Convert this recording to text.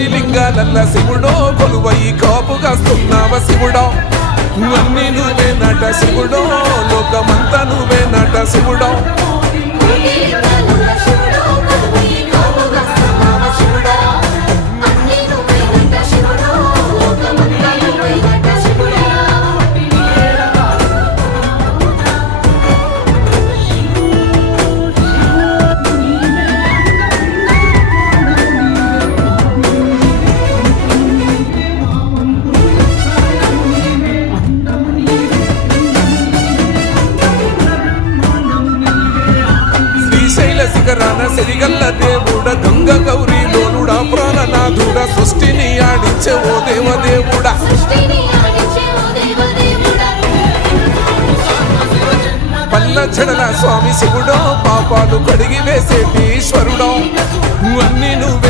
కోటి లింగాలల్ల శివుడో కొలువయి కాపుగాస్తున్నావ శివుడో అన్ని నువ్వే నట శివుడో లోకమంతా నువ్వే నట శివుడో శిఖరాన సిరిగల్ల దేవుడ గంగ గౌరీ లోనుడా ప్రాణనాథుడ సృష్టిని ఆడించే ఓ దేవదేవుడా పల్ల చెడల స్వామి శివుడో పాపాలు కడిగి వేసేటి ఈశ్వరుడో అన్ని నువ్వే